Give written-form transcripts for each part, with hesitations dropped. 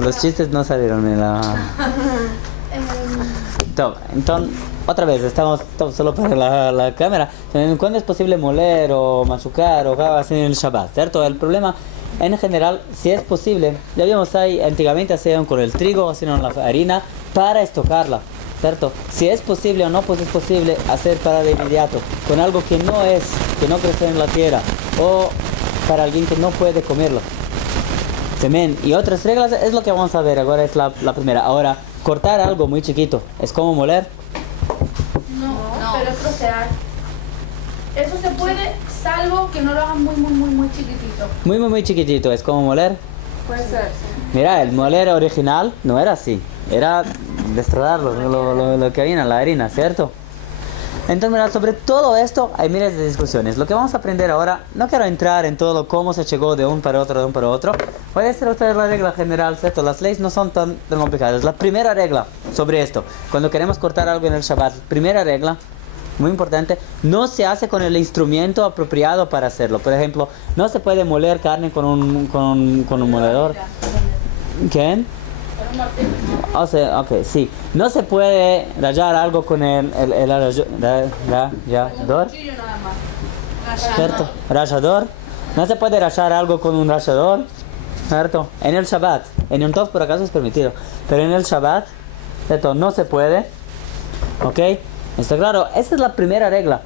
los chistes no salieron en la... Entonces, otra vez, estamos solo para la cámara. ¿Cuándo es posible moler o machucar o así en el Shabbat? ¿Cierto? El problema, en general, si es posible, ya vimos ahí, antiguamente hacían con el trigo, hacían la harina para estocarla, ¿cierto? Si es posible o no, pues es posible hacer para de inmediato, con algo que no crece en la tierra, o para alguien que no puede comerlo. Amén. Y otras reglas es lo que vamos a ver, ahora es la primera. Ahora, cortar algo muy chiquito, ¿es como moler? No, pero es trocear. Eso se puede, salvo que no lo hagan muy chiquitito. Muy chiquitito, ¿es como moler? Puede ser, sí. Mira, el moler original no era así, era destrozarlo, lo que había en la harina, ¿cierto? Entonces, mira, sobre todo esto hay miles de discusiones. Lo que vamos a aprender ahora, no quiero entrar en todo cómo se llegó de un para otro. Voy a decir ustedes la regla general, ¿cierto? Las leyes no son tan complicadas. La primera regla sobre esto, cuando queremos cortar algo en el Shabbat, primera regla, muy importante, no se hace con el instrumento apropiado para hacerlo. Por ejemplo, no se puede moler carne con un moledor. ¿Qué? O sea, ok, sí. No se puede rallar algo con el rallador. ¿Cierto? Rallador. No se puede rallar algo con un rallador. ¿Cierto? En el Shabbat. En Yom Tov por acaso es permitido. Pero en el Shabbat, ¿cierto? No se puede. ¿Ok? ¿Está claro? Esa es la primera regla.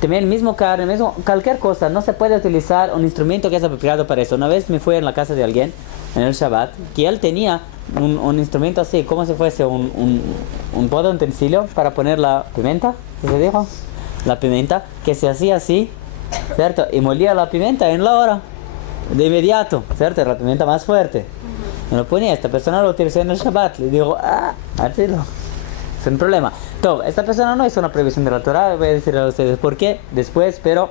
También mismo carne, cualquier cosa. No se puede utilizar un instrumento que es apropiado para eso. Una vez me fui en la casa de alguien en el Shabbat, que él tenía un instrumento así, como si fuese un utensilio para poner la pimienta, ¿qué se dijo? La pimienta, que se hacía así, ¿cierto? Y molía la pimienta en la hora, de inmediato, ¿cierto? La pimienta más fuerte. Me lo ponía, esta persona lo utilizó en el Shabbat, le digo, así no, es un problema. Todo, esta persona no hizo una prohibición de la Torah, voy a decirle a ustedes por qué, después, pero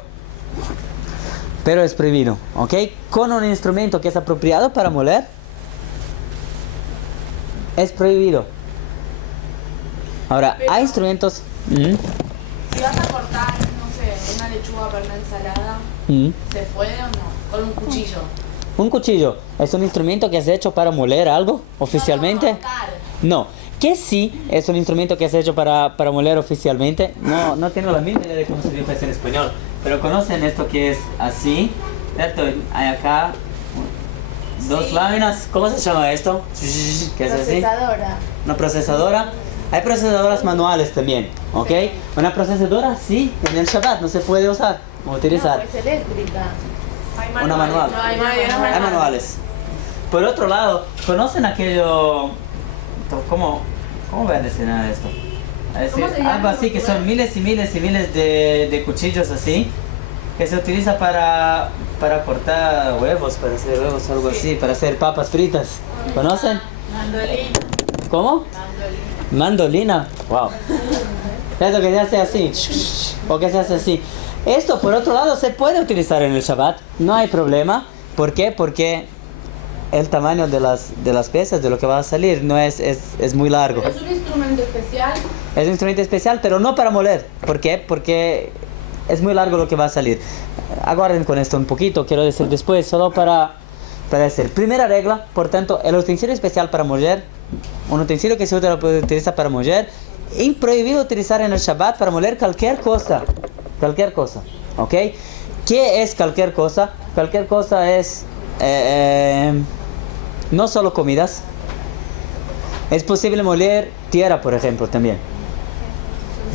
es prohibido, ¿ok? Con un instrumento que es apropiado para moler, es prohibido. Ahora, pero hay instrumentos... si vas a cortar, no sé, una lechuga para una ensalada, ¿se puede o no? Con un cuchillo. Un cuchillo es un instrumento que es hecho para moler algo, oficialmente. No. ¿Qué sí es un instrumento que es hecho para moler oficialmente? No tengo la misma idea de cómo se dice en español. Pero conocen esto que es así, ¿cierto? Hay acá dos láminas. ¿Cómo se llama esto? ¿Qué es así? Procesadora. Una procesadora. Hay procesadoras manuales también, ¿ok? Una procesadora sí, en el Shabbat no se puede usar o utilizar. No, es eléctrica. Una manual. No, hay manuales. Por otro lado, ¿conocen aquello? ¿Cómo voy a decir nada de esto? Es decir, ¿Cómo se llama? algo así que son miles y miles de cuchillos así, que se utiliza para cortar huevos, para hacer huevos o algo así, para hacer papas fritas. ¿Conocen? Mandolina. ¿Cómo? Mandolina. Wow. Esto que se hace así, o que se hace así. Esto, por otro lado, se puede utilizar en el Shabbat, no hay problema. ¿Por qué? Porque el tamaño de las piezas, de lo que va a salir, no es muy largo. ¿Es un instrumento especial? Es un instrumento especial, pero no para moler. ¿Por qué? Porque es muy largo lo que va a salir. Aguarden con esto un poquito, quiero decir después, solo para decir. Primera regla, por tanto, el utensilio especial para moler, un utensilio que se utiliza para moler, improhibido utilizar en el Shabbat para moler cualquier cosa. Cualquier cosa, ¿ok? ¿Qué es cualquier cosa? Cualquier cosa es no solo comidas. Es posible moler tierra, por ejemplo, también,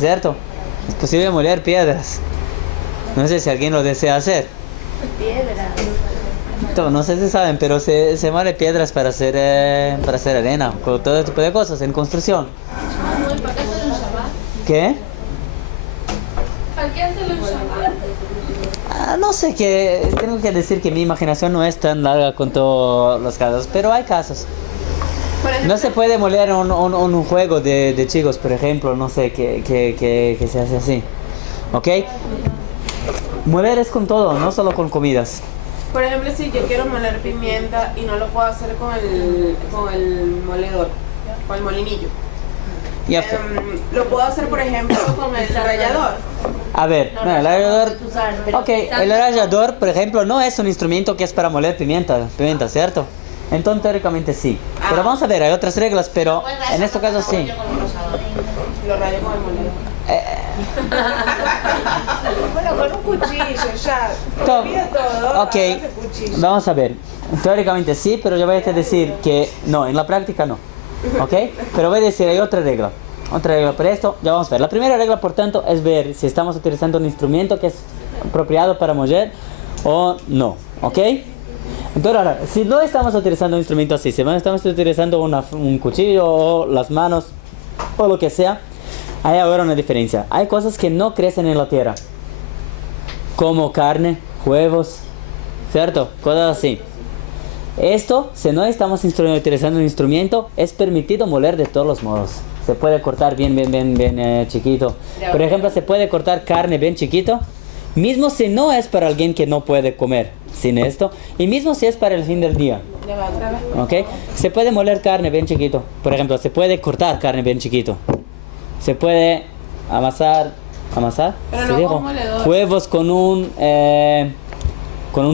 ¿cierto? Es posible moler piedras. No sé si alguien lo desea hacer. Piedra. No sé si saben, pero se muele piedras para hacer arena, con todo tipo de cosas en construcción. ¿Para qué hacerlo en Shabbat? ¿Qué? ¿Para qué hacerlo en Shabbat? No sé, tengo que decir que mi imaginación no es tan larga con todos los casos, pero hay casos. No se puede moler un juego de chicos, por ejemplo, no sé, que se hace así, ¿ok? Moler es con todo, no solo con comidas. Por ejemplo, si yo quiero moler pimienta y no lo puedo hacer con el moledor, con el molinillo. Lo puedo hacer, por ejemplo, con el rallador. A ver, el rallador. Ok, el rallador, por ejemplo, no es un instrumento que es para moler pimienta, ¿cierto? Entonces, teóricamente sí. Pero vamos a ver, hay otras reglas, pero en este caso sí. Lo rayo con el moledor. Bueno, con un cuchillo ya. Top. Olvida todo. Ok, agarras el cuchillo. vamos a ver. Teóricamente sí, pero yo voy a decir que no, en la práctica no. ¿Ok? Pero voy a decir, hay otra regla. Otra regla para esto, ya vamos a ver. La primera regla, por tanto, es ver si estamos utilizando un instrumento que es apropiado para moler o no. ¿Ok? Entonces, ahora, si no estamos utilizando un instrumento así, si estamos utilizando un cuchillo o las manos o lo que sea, hay ahora una diferencia. Hay cosas que no crecen en la tierra, como carne, huevos, ¿cierto? Cosas así. Esto, si no estamos utilizando un instrumento, es permitido moler de todos los modos. Se puede cortar bien chiquito. Por ejemplo, se puede cortar carne bien chiquito, mismo si no es para alguien que no puede comer sin esto, y mismo si es para el fin del día. Ya va otra vez. ¿Ok? Se puede moler carne bien chiquito. Por ejemplo, se puede cortar carne bien chiquito. Se puede amasar, Pero ¿se no dijo? con moledor. Huevos con un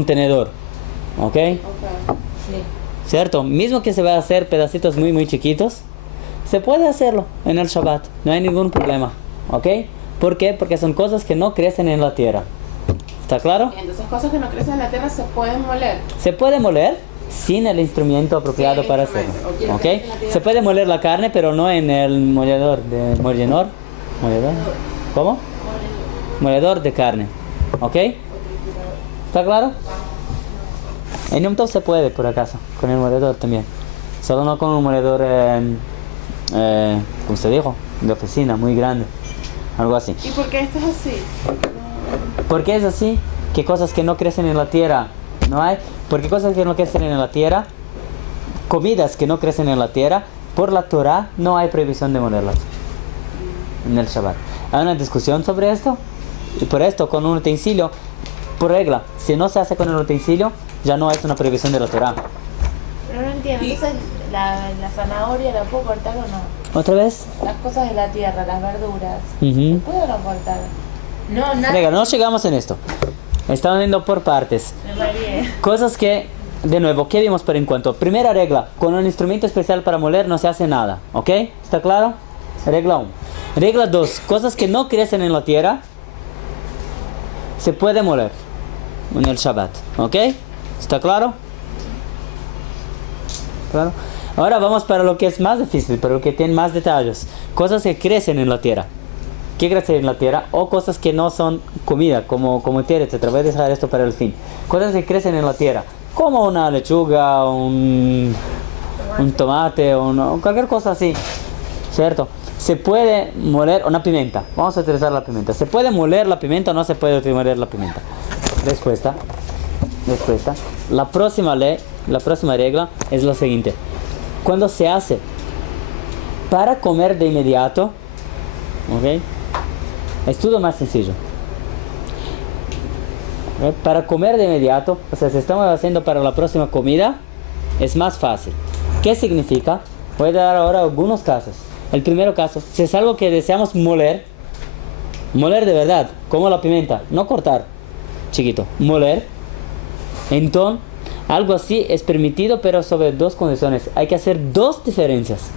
tenedor. ¿Ok? ¿Cierto? Mismo que se va a hacer pedacitos muy chiquitos, se puede hacerlo en el Shabbat. No hay ningún problema. ¿Ok? ¿Por qué? Porque son cosas que no crecen en la tierra. ¿Está claro? Entonces, cosas que no crecen en la tierra se pueden moler. Se puede moler sin el instrumento apropiado para hacerlo. ¿Ok? Se puede moler la carne, pero no en el moledor de moledor. ¿Moledor? ¿Cómo? Moledor de carne. ¿Ok? ¿Está claro? En Yom Tov se puede, por acaso, con el moledor también. Solo no con un moledor, como se dijo, de oficina, muy grande. Algo así. ¿Y por qué esto es así? ¿Por qué es así? ¿Qué cosas que no crecen en la tierra no hay? Porque cosas que no crecen en la tierra, comidas que no crecen en la tierra, por la Torah no hay prohibición de molerlas en el Shabbat. Hay una discusión sobre esto, y por esto con un utensilio, por regla, si no se hace con el utensilio, ya no es una prohibición de la Torah. Pero no entiendo, entonces la zanahoria la puedo cortar o no. ¿Otra vez? Las cosas de la tierra, las verduras, Ujú. ¿puedo o no cortar? No, nada. Venga, no llegamos en esto. Estamos viendo por partes. Me varié. Cosas que, de nuevo, ¿qué vimos por encuentro? Primera regla, con un instrumento especial para moler no se hace nada, ¿ok? ¿Está claro? Regla 1. Regla 2, cosas que no crecen en la tierra, se puede moler en el Shabbat, ¿ok? ¿Está claro? ¿Claro? Ahora vamos para lo que es más difícil, para lo que tiene más detalles. Cosas que crecen en la tierra. ¿Qué crece en la tierra? O cosas que no son comida, como tierra, etc. Voy a dejar esto para el fin. Cosas que crecen en la tierra, como una lechuga, un tomate, o cualquier cosa así, ¿cierto? Se puede moler una pimienta. Vamos a utilizar la pimienta. ¿Se puede moler la pimienta o no se puede moler la pimienta? Respuesta. La próxima regla es la siguiente. Cuando se hace para comer de inmediato, ¿ok? Es todo más sencillo. ¿Ok? Para comer de inmediato, o sea, si estamos haciendo para la próxima comida, es más fácil. ¿Qué significa? Voy a dar ahora algunos casos. El primer caso, si es algo que deseamos moler de verdad, como la pimienta, no cortar, chiquito, moler, entonces algo así es permitido, pero sobre dos condiciones. Hay que hacer dos diferencias.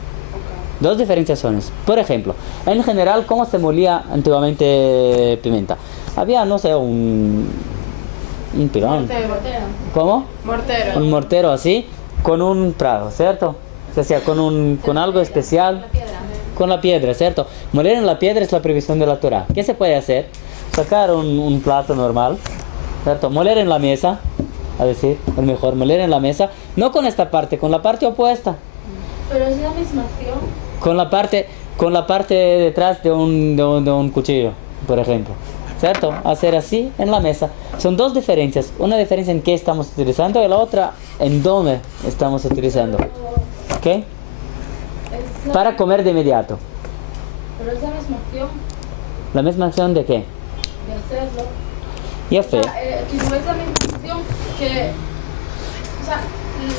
Dos diferenciaciones. Por ejemplo, en general, ¿cómo se molía antiguamente pimienta? Había, no sé, un pirón. Mortero. ¿Cómo? Mortero. Un mortero así, con un prado, ¿cierto? O sea, con algo especial. Con la piedra, ¿cierto? Moler en la piedra es la prohibición de la Torah. ¿Qué se puede hacer? Sacar un plato normal, ¿cierto? Moler en la mesa, a decir, es mejor moler en la mesa, no con esta parte, con la parte opuesta. Pero es la misma acción. Con la parte detrás de un cuchillo, por ejemplo, ¿cierto? Hacer así en la mesa. Son dos diferencias. Una diferencia en qué estamos utilizando y la otra en dónde estamos utilizando. ¿Ok? Para comer de inmediato. Pero es la misma acción ¿La misma acción de qué? de hacerlo. Ya fe. O sea, que no es la misma acción que... O sea,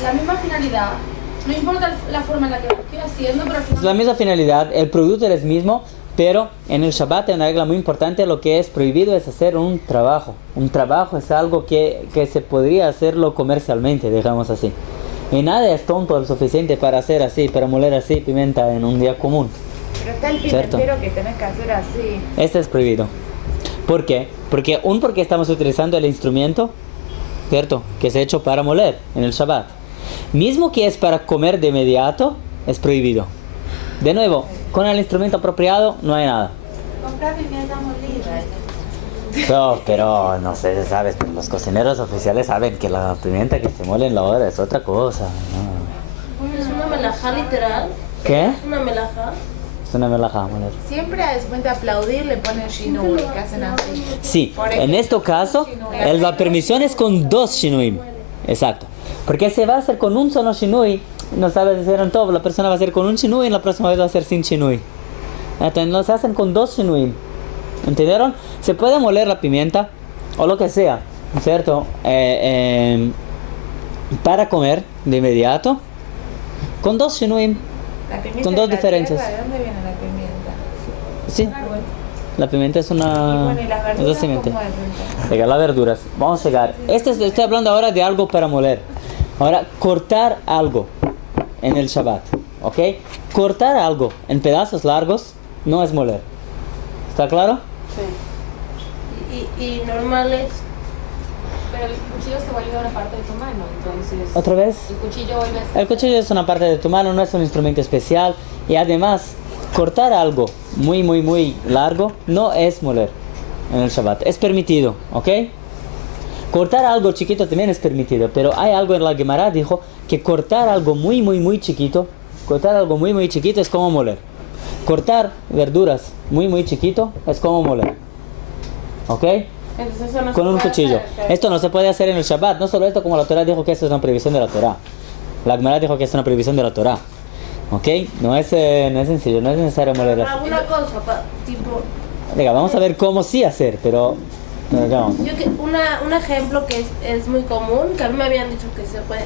la misma finalidad. No importa la forma en la que lo estoy haciendo, pero al Es final... la misma finalidad, el producto es el mismo, pero en el Shabbat hay una regla muy importante. Lo que es prohibido es hacer un trabajo. Un trabajo es algo que se podría hacerlo comercialmente, digamos así. Y nadie es tonto lo suficiente para hacer así, para moler así pimienta en un día común. Pero está el ¿Cierto? pimentero que tenés que hacer así. Este es prohibido. ¿Por qué? Porque estamos utilizando el instrumento, ¿cierto? Que es hecho para moler en el Shabbat. Mismo que es para comer de inmediato, es prohibido. De nuevo, con el instrumento apropiado no hay nada. Comprar pimienta molida. Pero no sé si sabes, pero los cocineros oficiales saben que la pimienta que se mole en la hora es otra cosa, ¿no? Es una melajá literal. ¿Qué? Es una melajá. Es una melajá, moler. Siempre después de aplaudir le ponen shinui, que hacen así. Sí, Por en ejemplo, este caso, la permisión es con 2 shinuim. Exacto. Porque se va a hacer con un solo shinui, no sabes hacer en todo, la persona va a hacer con un shinui y la próxima vez va a hacer sin shinui. Entonces se hacen con 2 shinuim. ¿Entendieron? Se puede moler la pimienta o lo que sea, ¿cierto? Para comer de inmediato con 2 shinuim. La pimienta Con de dos la diferencias. tierra, ¿de dónde viene la pimienta? Sí. La pimienta es Y una... bueno, ¿y las es verduras la simiente. cómo es entonces? Venga, las verduras. Vamos a llegar. Estoy hablando ahora de algo para moler. Ahora, cortar algo en el Shabbat, ¿ok? Cortar algo en pedazos largos no es moler. ¿Está claro? Y normales. Pero el cuchillo se vuelve una parte de tu mano, entonces ¿Otra vez? el cuchillo vuelve a ser... El cuchillo es una parte de tu mano, no es un instrumento especial. Y además, cortar algo muy largo no es moler en el Shabbat. Es permitido, ¿ok? Cortar algo chiquito también es permitido, pero hay algo en la Gemara dijo que cortar algo muy chiquito, es como moler. Cortar verduras muy chiquito es como moler. ¿Ok? Entonces eso no se Con un puede cuchillo. hacer. Esto no se puede hacer en el Shabbat. No solo esto, como la Torah dijo que esto es una prohibición de la Torah. La Gemara dijo que es una prohibición de la Torah. ¿Ok? No es sencillo, no es necesario moler así. Alguna cosa, tipo. Venga, vamos a ver cómo sí hacer, pero ya vamos. Un ejemplo que es muy común, que a mí me habían dicho que se puede.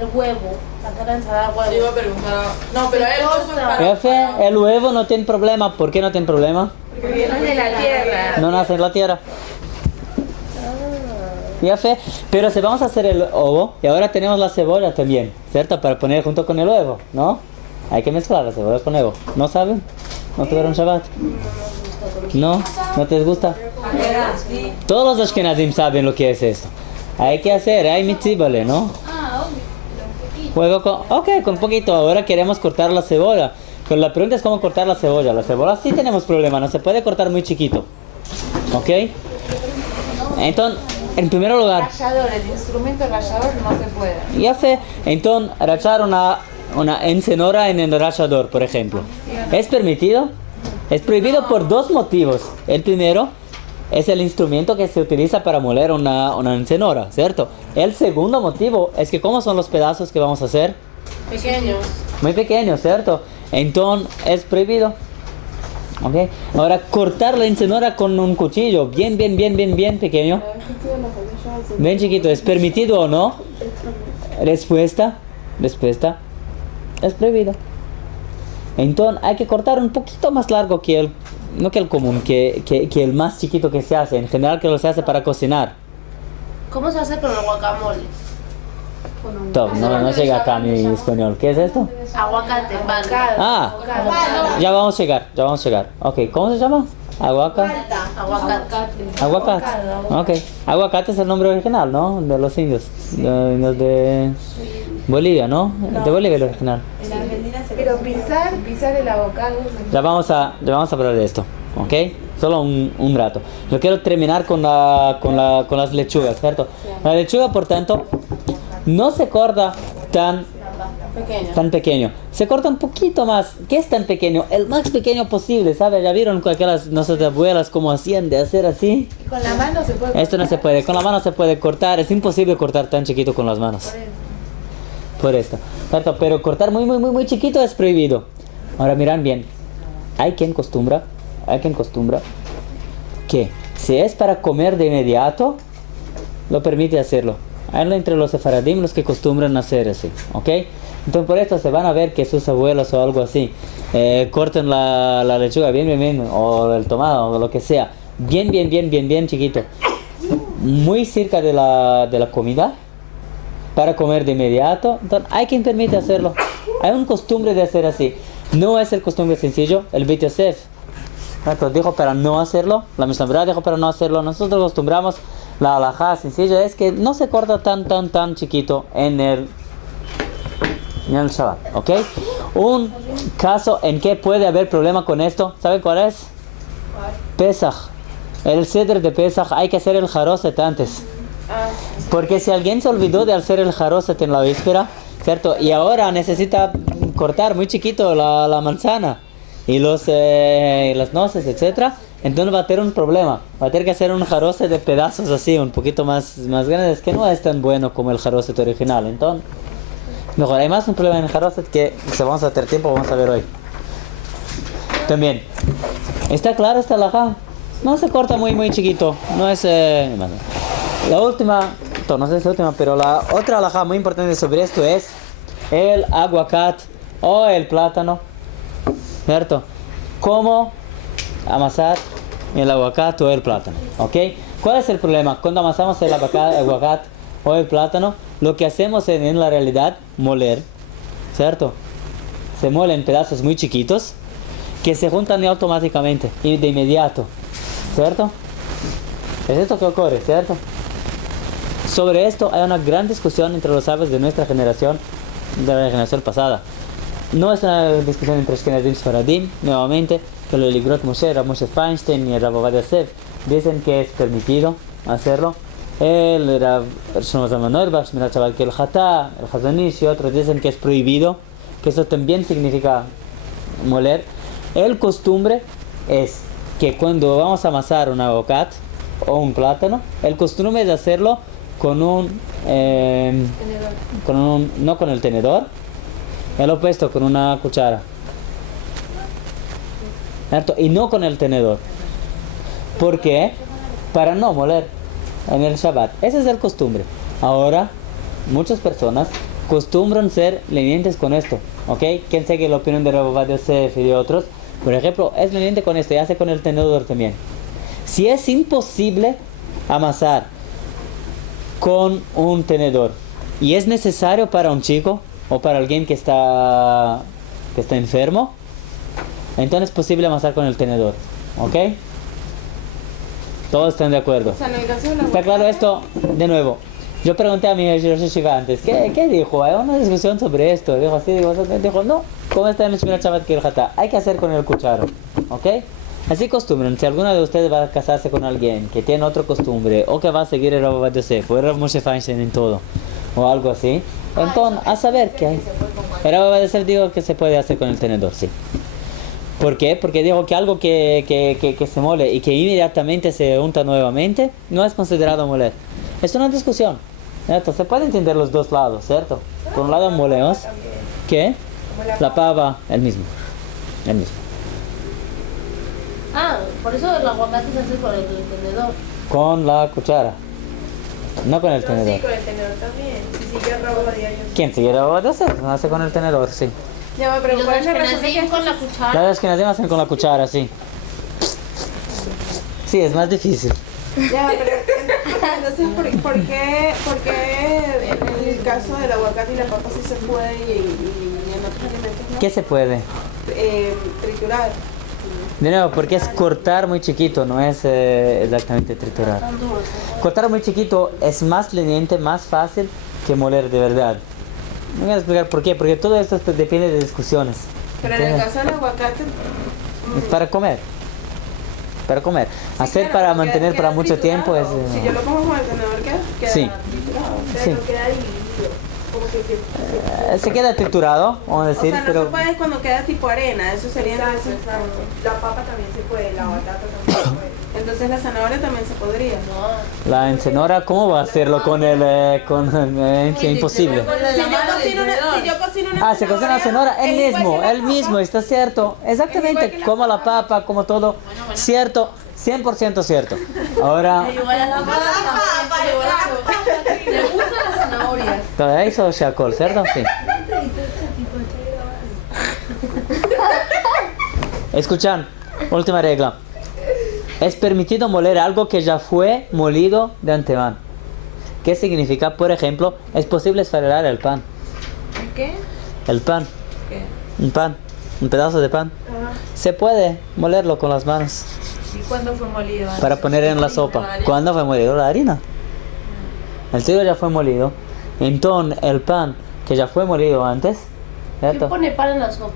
El huevo, sacar la ensalada de Yo iba huevo. a preguntar. No, pero Se él corta. puso para. Jefe, el huevo no tiene problema. ¿Por qué no tiene problema? Porque viene de la tierra. No nace en la tierra. Ya fe, pero si vamos a hacer el ovo, y ahora tenemos la cebolla también, ¿cierto? Para poner junto con el huevo, ¿no? Hay que mezclar la cebolla con el huevo. ¿No saben? ¿No tuvieron Shabbat? ¿No? ¿No te gusta? Todos los Ashkenazim saben lo que es esto. Hay que hacer, hay mitzvah, ¿no? Juego con... Ok, con poquito. Ahora queremos cortar la cebolla. Pero la pregunta es cómo cortar la cebolla. La cebolla sí tenemos problema, no se puede cortar muy chiquito. ¿Ok? Entonces, en primer lugar... Rallador, el instrumento rallador no se puede. Ya sé, entonces rachar una encenora en el rallador, por ejemplo. ¿Es permitido? Es prohibido por 2 motivos. El primero es el instrumento que se utiliza para moler una encenora, ¿cierto? El segundo motivo es que ¿cómo son los pedazos que vamos a hacer? Pequeños. Muy pequeños, ¿cierto? Entonces es prohibido. ¿Ok? Ahora cortar la encenora con un cuchillo bien pequeño. Bien chiquito, ¿es permitido o no? Respuesta, es prohibido. Entonces hay que cortar un poquito más largo que el, no que el común, que el más chiquito que se hace, en general que lo se hace para cocinar. ¿Cómo se hace con el guacamole? Top, no llega acá mi español. ¿Qué es esto? Aguacate, vale. Ah, ya vamos a llegar. Ok, ¿cómo se llama? Aguacate. Aguacate. Ok. Aguacate es el nombre original, ¿no? De los indios. De Bolivia, ¿no? De Bolivia el original. Pero pisar el avocado. Ya vamos a hablar de esto, ¿ok? Solo un rato. Yo quiero terminar con las lechugas, ¿cierto? La lechuga, por tanto, no se corta tan pequeño. Se corta un poquito más. ¿Qué es tan pequeño? El más pequeño posible, ¿sabes? ¿Ya vieron aquellas nuestras abuelas cómo hacían de hacer así? Con la mano se puede. Esto no se puede. Con la mano se puede cortar. Es imposible cortar tan chiquito con las manos. Por esto. ¿Cierto? Pero cortar muy chiquito es prohibido. Ahora miran bien. Hay quien acostumbra que si es para comer de inmediato, lo permite hacerlo. Hay entre los sefaradim los que acostumbran a hacer así, ¿ok? Entonces por esto se van a ver que sus abuelos o algo así corten la lechuga bien, o el tomate o lo que sea, bien chiquito, muy cerca de la comida, para comer de inmediato. Entonces, hay quien permite hacerlo. Hay una costumbre de hacer así. No es el costumbre sencillo. El Beit Yosef dijo para no hacerlo. La Mishnah Berurah dijo para no hacerlo. Nosotros acostumbramos la halajá sencilla. Es que no se corta tan chiquito en el Shabbat. ¿Ok? Un caso en que puede haber problema con esto. ¿Saben cuál es? Pesach. El ceder de Pesach hay que hacer el jaroset antes. Porque si alguien se olvidó de hacer el jaroset en la víspera, ¿cierto? Y ahora necesita cortar muy chiquito la manzana y las nueces, etcétera, entonces va a tener un problema. Va a tener que hacer un jaroset de pedazos así, un poquito más grandes, que no es tan bueno como el jaroset original. Entonces, mejor, hay más un problema en el jaroset que si vamos a tener tiempo, vamos a ver hoy. También, ¿está claro esta halajá? No se corta muy chiquito, no es... La última, no sé si es la última, pero la otra halajá muy importante sobre esto es el aguacate o el plátano, ¿cierto? ¿Cómo amasar el aguacate o el plátano? ¿Ok? ¿Cuál es el problema? Cuando amasamos el aguacate o el plátano, lo que hacemos es en la realidad moler, ¿cierto? Se muelen pedazos muy chiquitos que se juntan automáticamente y de inmediato, ¿cierto? Es esto que ocurre, ¿cierto? Sobre esto hay una gran discusión entre los sabios de nuestra generación, de la generación pasada. No es una discusión entre Ashkenazim y Sfaradim, nuevamente, que lo Ligrot Moshe, Rav Moshe Feinstein y Rav Ovadia Yosef dicen que es permitido hacerlo. El Rav Shlomo Zalman Auerbach, Shmirat Shabbat Kehel Hatá, el Chazon Ish y otros dicen que es prohibido, que eso también significa moler. El costumbre es que cuando vamos a amasar un aguacate o un plátano, el costumbre es hacerlo con no con el tenedor, el opuesto, con una cuchara, ¿cierto? Y no con el tenedor. ¿Por qué? Para no moler en el Shabbat. Ese es el costumbre. Ahora, muchas personas acostumbran ser lenientes con esto, ¿ok? Quien sigue la opinión de Rav Ovadia Yosef y de otros, por ejemplo, es leniente con esto y hace con el tenedor también. Si es imposible amasar con un tenedor y es necesario para un chico o para alguien que está enfermo, entonces es posible amasar con el tenedor, ¿ok? Todos están de acuerdo. O sea, en el caso de la ¿Está claro esto? De nuevo, yo pregunté a mi Rosh Yeshiva antes, ¿qué dijo? Hay una discusión sobre esto. Dijo así, dijo no, ¿cómo está en el Shmirat Shabbat Kehel Hatá? Hay que hacer con el cucharo, ¿ok? Así costumbren, si alguno de ustedes va a casarse con alguien que tiene otra costumbre o que va a seguir el Rav Ovadia Yosef o el Rav Moshe Feinstein en todo o algo así, entonces a saber que hay. El Rav Ovadia Yosef dijo que se puede hacer con el tenedor, sí. ¿Por qué? Porque dijo que algo que se mole y que inmediatamente se unta nuevamente no es considerado moler. Es una discusión, ¿cierto? Se puede entender los dos lados, ¿cierto? Por un lado molemos, ¿qué? La pava, el mismo. Por eso el aguacate se hace con el tenedor. Con la cuchara, no con el No, tenedor. sí, con el tenedor también. Si sigue Rav Ovadia Yosef. ¿Quién sigue Rav Ovadia Yosef? Lo hace con el tenedor, sí. Ya va, pero Y los ¿cuál es la razón de ashkenazim que con la cuchara. Las ashkenazim hacen con la cuchara, sí. Sí, es más difícil. Ya, pero entonces, ¿por qué en el caso del aguacate y la papa sí se puede y en otros alimentos no? ¿Qué se puede? Triturar. De nuevo, porque es cortar muy chiquito, no es exactamente triturar. Cortar muy chiquito es más leniente, más fácil que moler de verdad. Me voy a explicar por qué, porque todo esto depende de discusiones. Pero en el ¿Entiendes? caso del aguacate, Es para comer. Para comer. sí, Hacer claro, para pero mantener queda para mucho tiempo es... triturado. Si yo lo pongo con el tenedor, queda Sí. triturado. Sí. No queda dividido. Como que se queda triturado, vamos a o decir, sea, no pero... se puede cuando queda tipo arena, eso sería entonces. La papa también se puede, la batata también se puede. Entonces la zanahoria también se podría. La encenora, ¿cómo va a hacerlo con el... es imposible. Si yo cocino una Se cocina la cenoura, el mismo, está cierto. Exactamente, como la papa, como todo. Cierto, 100% cierto. Ahora, Igual a la papa. ¿Le gustan las zanahorias? todavía hizo Shakol, ¿cierto? Sí. Escuchan, última regla. Es permitido moler algo que ya fue molido de antemano. ¿Qué significa? Por ejemplo, es posible esfarelar el pan. ¿Qué? El pan. ¿Qué? Un pan. Un pedazo de pan. Se puede molerlo con las manos ¿Y cuándo fue molido? para poner en la sopa. ¿Cuándo fue molido la harina? El trigo ya fue molido. Entonces, el pan que ya fue molido antes, ¿Quién ¿cierto? pone pan en la sopa?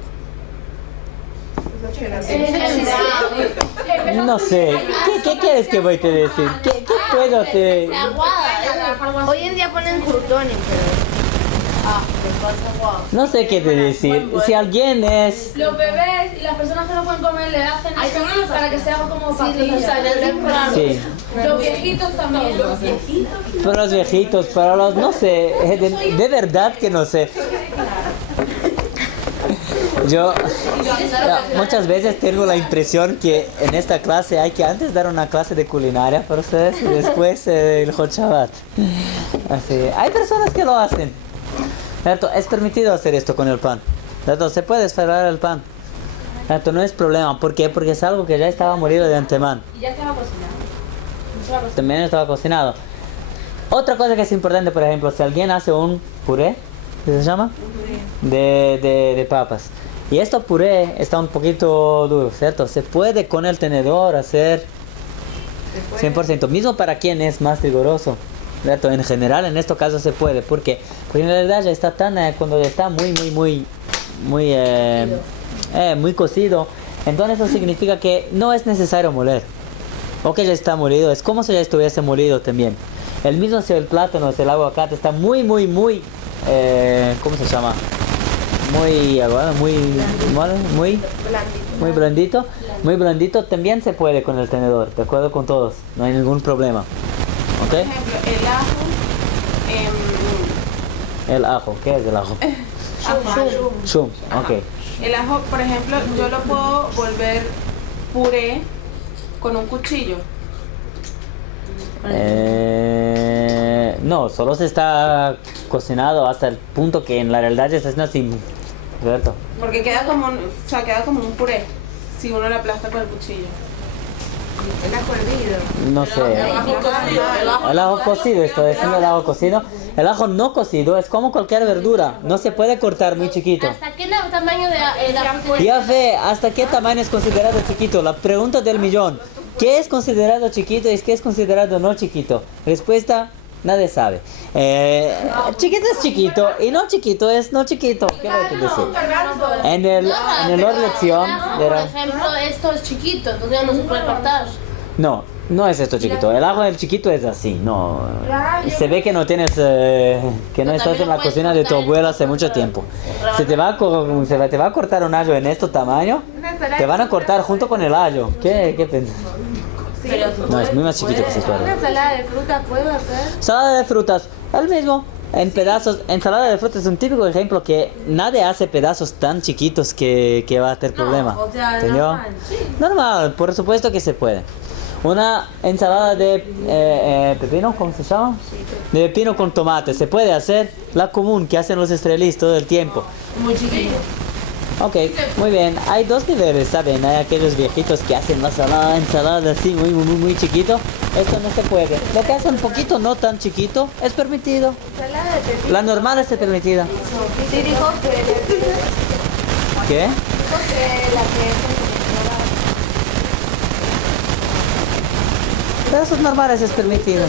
No sé. ¿Qué quieres que voy a te decir? ¿Qué puedo te...? Aguada. Hoy en día ponen crutones, pero... Después aguada. No sé qué te decir. Si alguien es... Los bebés y las personas que no pueden comer le hacen Ay, eso son los- para que sea como Sí, pastilla. los años Sí. Los viejitos también. Para los viejitos, para los... No sé. De verdad que no sé. Yo muchas veces tengo la impresión que en esta clase hay que antes dar una clase de culinaria para ustedes y después el Hot Shabbat. Así. Hay personas que lo hacen. ¿Cierto? Es permitido hacer esto con el pan. ¿Cierto? Se puede esfarelar el pan. ¿Cierto? No es problema. ¿Por qué? Porque es algo que ya estaba molido de antemano. Y ya estaba cocinado. También estaba cocinado. Otra cosa que es importante, por ejemplo, si alguien hace un puré, ¿qué se llama? De papas. Y este puré está un poquito duro, ¿cierto? Se puede con el tenedor hacer 100%. Mismo para quien es más riguroso, ¿cierto? En general, en este caso se puede. ¿Por qué? Porque en realidad ya está tan... cuando ya está muy cocido, entonces eso significa que no es necesario moler. O que ya está molido. Es como si ya estuviese molido también. El mismo si el plátano, si el aguacate está muy... ¿cómo se llama? Muy blandito, también se puede con el tenedor, de acuerdo con todos, no hay ningún problema. ¿Ok? Por ejemplo, el ajo. El ajo, ¿qué es el ajo? Shum, ok. El ajo, por ejemplo, yo lo puedo volver puré con un cuchillo. No, solo se está cocinado hasta el punto que en la realidad ya está así, ¿cierto? Porque queda como un puré si uno lo aplasta con el cuchillo. El ajo hervido. No sé. El ajo cocido, estoy diciendo el ajo cocido. El ajo no cocido es como cualquier verdura, no se puede cortar muy chiquito. ¿Hasta qué tamaño de ajo? Ya ve, ¿hasta qué tamaño es considerado chiquito? La pregunta del millón. ¿Qué es considerado chiquito y qué es considerado no chiquito? Respuesta, nadie sabe. Chiquito es chiquito y no chiquito es no chiquito. ¿Qué voy a decir? En el lección... Por ejemplo, esto es chiquito, entonces ya no se puede cortar. No es esto chiquito. El ajo del chiquito es así, no. Se ve que no tienes, que no estás en la cocina de tu abuela hace mucho tiempo. Se te va a cortar un allo en este tamaño, te van a cortar junto con el allo. ¿Qué piensas? No, es muy más chiquito que se ¿Una puede. ensalada de fruta puedo hacer? Ensalada de frutas, el mismo. En pedazos, ensalada de frutas es un típico ejemplo que nadie hace pedazos tan chiquitos que va a tener problema. o sea, ¿Entendió? normal, sí. Normal, por supuesto que se puede. Una ensalada de pepino, ¿cómo se llama? De pepino con tomate. Se puede hacer la común que hacen los israelíes todo el tiempo. Muy chiquito. Ok, muy bien. Hay dos niveles, ¿saben? Hay aquellos viejitos que hacen la ensalada así muy chiquito. Esto no se puede. Lo que hace un poquito no tan chiquito es permitido. Ensalada de pepino. La normal es permitida. Sí, dijo que ¿Qué? la que Pedazos normales es permitido.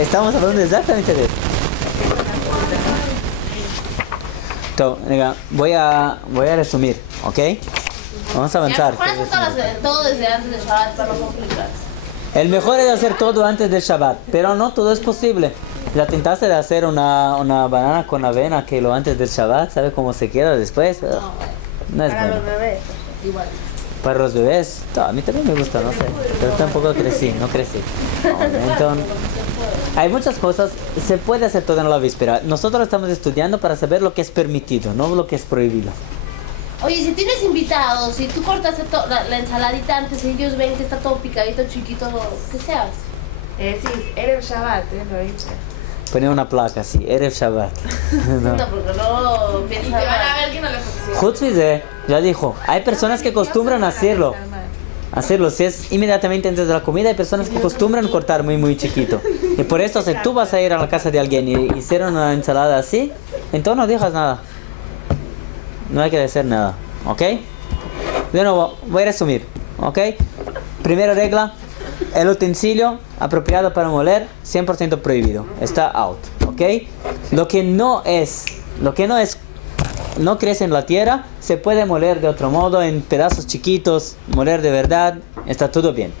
Estamos hablando exactamente de eso. Entonces, venga, voy a resumir, ¿ok? Vamos a avanzar. Por eso todo desde antes de Shabbat para no complicarse. El mejor es hacer todo antes del Shabbat, pero no todo es posible. Ya tentaste de hacer una banana con avena que lo antes del Shabbat, ¿sabe cómo se queda después? No es bueno. igual. Para los bebés, a mí también me gusta, no sé, pero tampoco no crecí. Entonces, hay muchas cosas, se puede hacer todo en la víspera. Nosotros estamos estudiando para saber lo que es permitido, no lo que es prohibido. Oye, si tienes invitados, si tú cortas la ensaladita antes y ellos ven que está todo picadito, chiquito, ¿qué se hace? Sí, era el Shabbat, lo hice. Poner una placa así, Erev Shabbat. No, porque no piensan. Van a ver que no les funciona. Hutzvize, ya dijo, hay personas que acostumbran a hacerlo. hacerlo si es inmediatamente antes de la comida. Hay personas que acostumbran cortar muy chiquito. Y por eso, si tú vas a ir a la casa de alguien y hicieron una ensalada así, entonces no digas nada. No hay que decir nada, ¿ok? De nuevo, voy a resumir, ¿ok? Primera regla, el utensilio apropiado para moler, 100% prohibido, está out, ¿ok? Lo que no crece en la tierra, se puede moler de otro modo, en pedazos chiquitos, moler de verdad, está todo bien.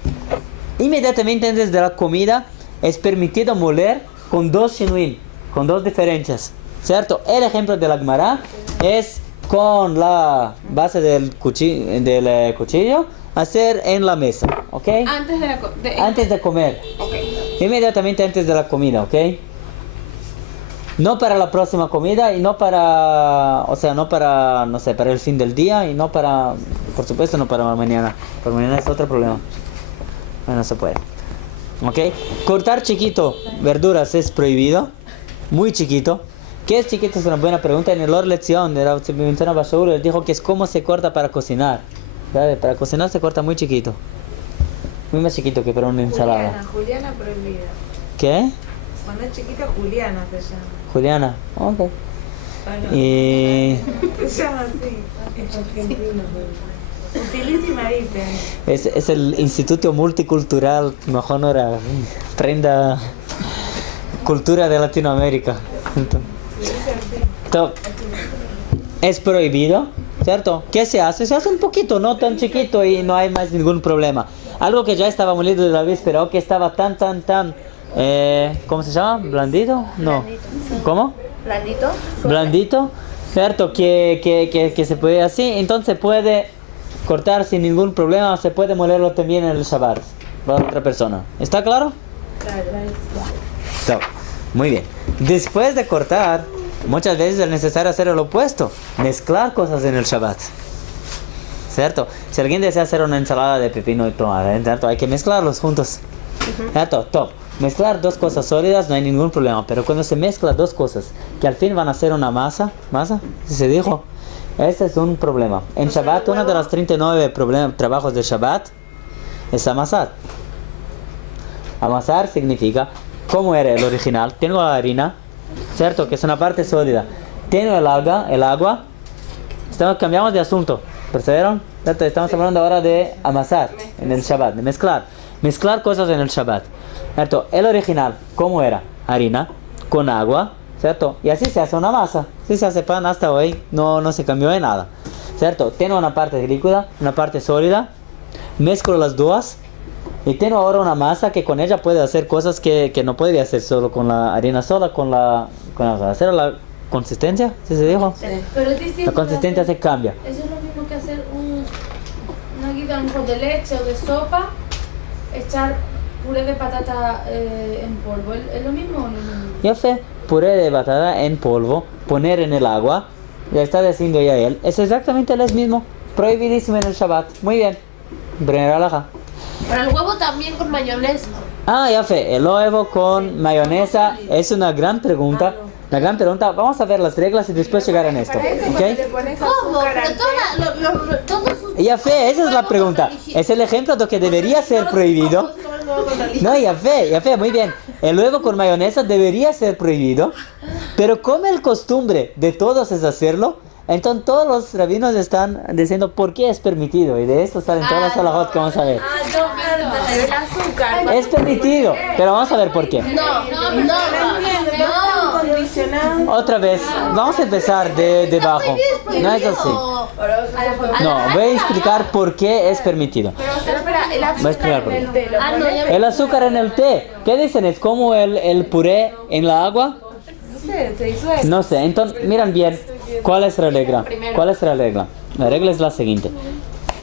Inmediatamente antes de la comida, es permitido moler con dos shinuim, con dos diferencias, ¿cierto? El ejemplo de la Gemara es con la base del cuchillo, hacer en la mesa, ¿ok? Antes de comer. Okay. Inmediatamente antes de la comida, ¿ok? No para la próxima comida y no para, no sé, para el fin del día y no para, por supuesto, no para mañana. Para mañana es otro problema. No se puede. ¿Ok? Cortar chiquito verduras es prohibido. Muy chiquito. ¿Qué es chiquito? Es una buena pregunta. En el lección de la Bashaur les dijo que es cómo se corta para cocinar. ¿Sabe? Para cocinar se corta muy chiquito. Muy más chiquito que para una ensalada. Juliana prohibida. ¿Qué? Cuando es chiquita, Juliana se llama. Juliana. Ok. Y... Se llama así. Es argentino. Utilísima dicen. Es el Instituto Multicultural Mahonora. Prenda cultura de Latinoamérica. Es prohibido, ¿cierto? ¿Qué se hace? Se hace un poquito, no tan chiquito y no hay más ningún problema. Algo que ya estaba molido de la víspera o que estaba tan, ¿cómo se llama? ¿Blandito? No. ¿Cómo? Blandito. Blandito, ¿cierto? Que se puede así, entonces puede cortar sin ningún problema, se puede molerlo también en el Shabbat para otra persona. ¿Está claro? Claro. Muy bien. Después de cortar, muchas veces es necesario hacer el opuesto, mezclar cosas en el Shabbat, ¿cierto? Si alguien desea hacer una ensalada de pepino y tomate, ¿cierto? Hay que mezclarlos juntos, ¿cierto? Top. Mezclar dos cosas sólidas no hay ningún problema, pero cuando se mezcla dos cosas que al fin van a ser una masa, ¿sí se dijo? Este es un problema. En Shabbat, uno de los 39 trabajos de Shabbat es amasar. Amasar significa, ¿cómo era el original? Tengo la harina, ¿cierto? Que es una parte sólida. Tengo el agua. Cambiamos de asunto, ¿percibieron? ¿Cierto? Estamos hablando ahora de amasar en el Shabbat, de mezclar. Mezclar cosas en el Shabbat, ¿cierto? El original, ¿cómo era? Harina con agua, ¿cierto? Y así se hace una masa. Así se hace pan hasta hoy, no se cambió de nada, ¿cierto? Tengo una parte líquida, una parte sólida. Mezclo las dos. Y tengo ahora una masa que con ella puede hacer cosas que no podría hacer solo con la harina sola, hacer la consistencia, ¿sí se dijo? Sí. Pero es distinto. La consistencia se cambia. Eso es lo mismo que hacer una guida de leche o de sopa, echar puré de patata en polvo. ¿Es lo mismo o no es lo mismo? Ya sé, puré de batata en polvo, poner en el agua, ya está diciendo ya él. Es exactamente lo mismo, prohibidísimo en el Shabbat. Muy bien, Brenner Alaja. Pero el huevo también con mayonesa. Ya fe, el huevo con mayonesa es una gran pregunta. La gran pregunta, vamos a ver las reglas y después llegar en esto, ¿ok? ¿Cómo? Pero todos sus... Ya fe, esa es la pregunta. Es el ejemplo de que debería ser prohibido. No, ya fe, muy bien. El huevo con mayonesa debería ser prohibido, pero como el costumbre de todos es hacerlo, entonces todos los rabinos están diciendo por qué es permitido, y de esto salen todas las halajot que vamos a ver. El azúcar. Es permitido, pero vamos a ver por qué. No. Otra vez, vamos a empezar de abajo. No es así. No, voy a explicar por qué es permitido. Voy a explicar por qué. El azúcar en el té. ¿Qué dicen? ¿Es como el puré en la agua? No sé, entonces miran bien. ¿Cuál es la regla? La regla es la siguiente.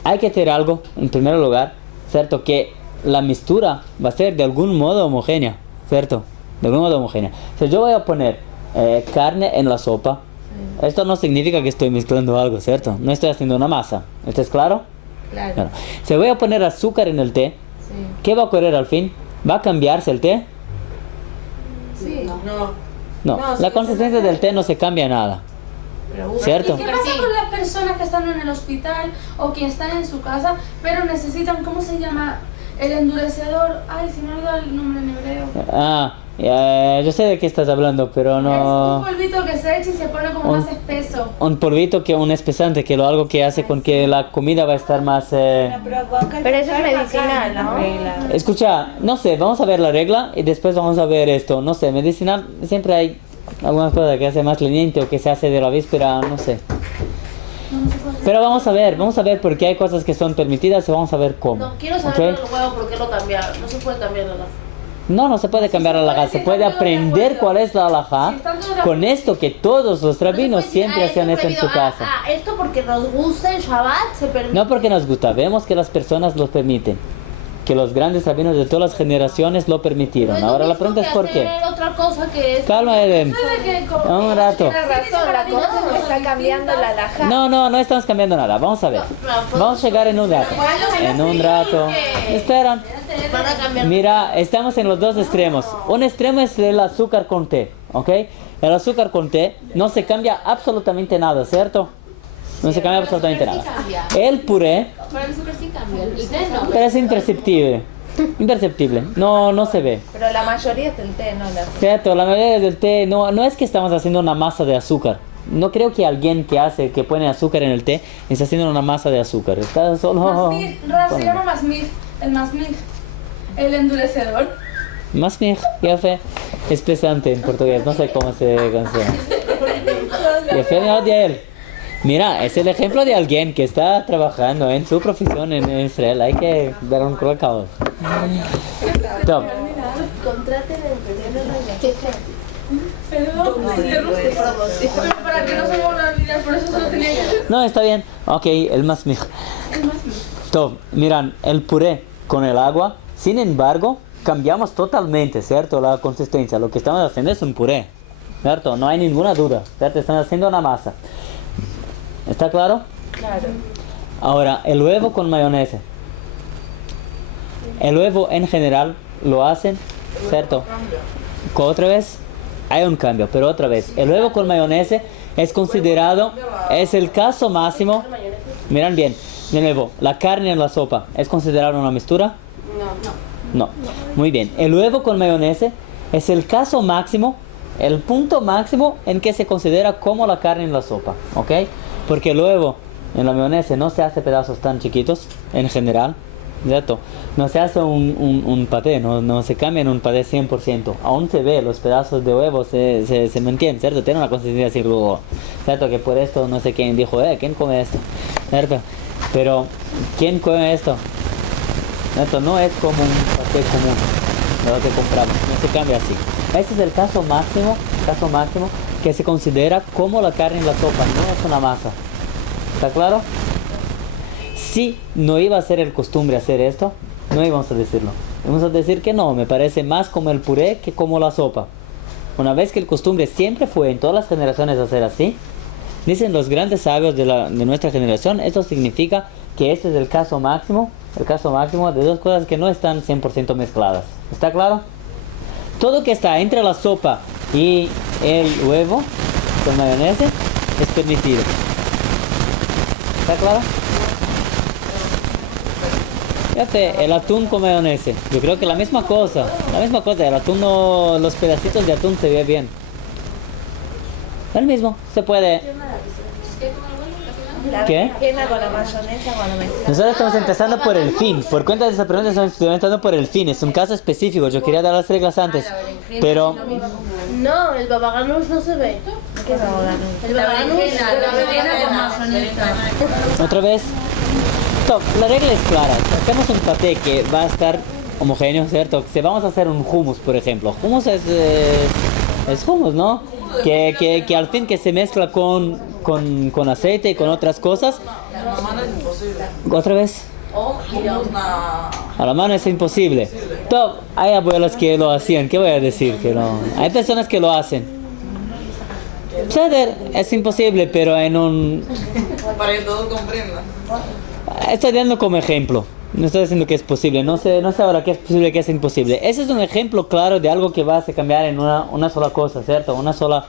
Hay que tener algo, en primer lugar, ¿cierto? Que la mixtura va a ser de algún modo homogénea, ¿cierto? De algún modo homogénea. Si yo voy a poner carne en la sopa, esto no significa que estoy mezclando algo, ¿cierto? No estoy haciendo una masa. ¿Esto es claro? Claro. Si voy a poner azúcar en el té, ¿qué va a ocurrir al fin? ¿Va a cambiarse el té? Sí. No, la consistencia del té no se cambia nada. ¿Cierto? ¿Qué pasa con las personas que están en el hospital o que están en su casa, pero necesitan, ¿cómo se llama? El endurecedor. Ay, se me ha olvidado el nombre en hebreo. Yo sé de qué estás hablando, pero Es no... un polvito que se echa y se pone como más espeso. Un polvito que un espesante, que algo que hace con que la comida va a estar más... Pero eso es medicinal, ¿no? Escucha, no sé, vamos a ver la regla y después vamos a ver esto. No sé, medicinal siempre hay algunas cosas que hace más leniente o que se hace de la víspera, no sé. Pero vamos a ver porque hay cosas que son permitidas y vamos a ver cómo. No, quiero saber ¿ok? el huevo por qué lo cambiaron. No se puede cambiar la No se puede cambiar la halajá, se puede aprender cuál es la halajá con esto que todos los rabinos siempre hacían esto en su casa. Esto porque nos gusta el Shabbat se permite. No porque nos gusta, vemos que las personas lo permiten. Que los grandes rabinos de todas las generaciones lo permitieron. Ahora la pregunta es por qué. Otra cosa que es... Calma, Eden. Un rato. Tienes razón, la cosa es que está cambiando la alajá. No estamos cambiando nada. Vamos a ver. Vamos a llegar en un rato. En un rato. Esperan. Van a cambiar. Mira, estamos en los dos extremos. Un extremo es el azúcar con té, ¿ok? El azúcar con té no se cambia absolutamente nada, ¿cierto? No se cambia absolutamente nada. El puré, Pero el azúcar sí cambia. El té no. pero es imperceptible. Imperceptible. No se ve. Pero la mayoría es el té, no la Cierto, la mayoría del té no es que estamos haciendo una masa de azúcar. No creo que alguien que pone azúcar en el té está haciendo una masa de azúcar. Está solo... Masmir, se llama masmir. El masmir. El endurecedor. Masmir, yafe. Es pesante en portugués, no sé cómo se llama. Yafe me odia él. Mira, es el ejemplo de alguien que está trabajando en su profesión en Israel. Hay que dar un colocado. Top. Contraten en Perdón, pero para que no se me vuelva a olvidar, por eso solo tenía que... No, está bien. Ok, el masmir. Top. Miran, el puré con el agua. Sin embargo, cambiamos totalmente, ¿cierto? La consistencia. Lo que estamos haciendo es un puré, ¿cierto? No hay ninguna duda, ¿cierto? Estamos haciendo una masa. ¿Está claro? Claro. Ahora, el huevo con mayonesa. El huevo en general lo hacen, ¿cierto? Otra vez, hay un cambio, pero otra vez. El huevo con mayonesa es considerado, es el caso máximo. Miran bien, de nuevo, la carne en la sopa, ¿es considerado una mixtura? No. Muy bien. El huevo con mayonesa es el caso máximo, el punto máximo en que se considera como la carne en la sopa, ¿ok? Porque el huevo en la mayonesa no se hace pedazos tan chiquitos en general, ¿cierto? No se hace un paté, no se cambia en un paté 100%. Aún se ve los pedazos de huevo, se mantienen, ¿cierto? Tiene una consistencia así, ¿cierto? Que por esto no sé quién dijo, ¿quién come esto? ¿Cierto? Pero, ¿quién come esto? Esto no es como un paté común, lo que compramos, no se cambia así. Este es el caso máximo que se considera como la carne en la sopa, no es una masa. ¿Está claro? Si no iba a ser el costumbre hacer esto, no íbamos a decirlo. Vamos a decir que no, me parece más como el puré que como la sopa. Una vez que el costumbre siempre fue en todas las generaciones hacer así, dicen los grandes sabios de nuestra generación, esto significa que este es el caso máximo de dos cosas que no están 100% mezcladas. ¿Está claro? Todo que está entre la sopa y el huevo con mayonesa es permitido. ¿Está claro? Fíjate, el atún con mayonesa. Yo creo que la misma cosa. El atún no, los pedacitos de atún se ve bien. El mismo, se puede. ¿Qué? Quema con la mayonesa cuando mezclas. Nosotros estamos empezando por el fin. Por cuenta de esa pregunta estamos empezando por el fin. Es un caso específico. Yo quería dar las reglas antes. Pero... No, el babaganús no se ve. ¿Qué es ahora? El babaganús... Otra vez. Top, la regla es clara. Hacemos un paté que va a estar homogéneo, ¿cierto? Si vamos a hacer un hummus, por ejemplo. Hummus es hummus, ¿no? Que al fin que se mezcla con aceite y con otras cosas. Otra vez. A la mano es imposible. Top, hay abuelas que lo hacían. ¿Qué voy a decir? Que no. Hay personas que lo hacen. Ceder es imposible, pero en un... Para que todos comprendan. Estoy dando como ejemplo. No estoy diciendo que es posible. No sé ahora qué es posible, qué es imposible. Ese es un ejemplo claro de algo que va a cambiar en una sola cosa, ¿cierto? Una sola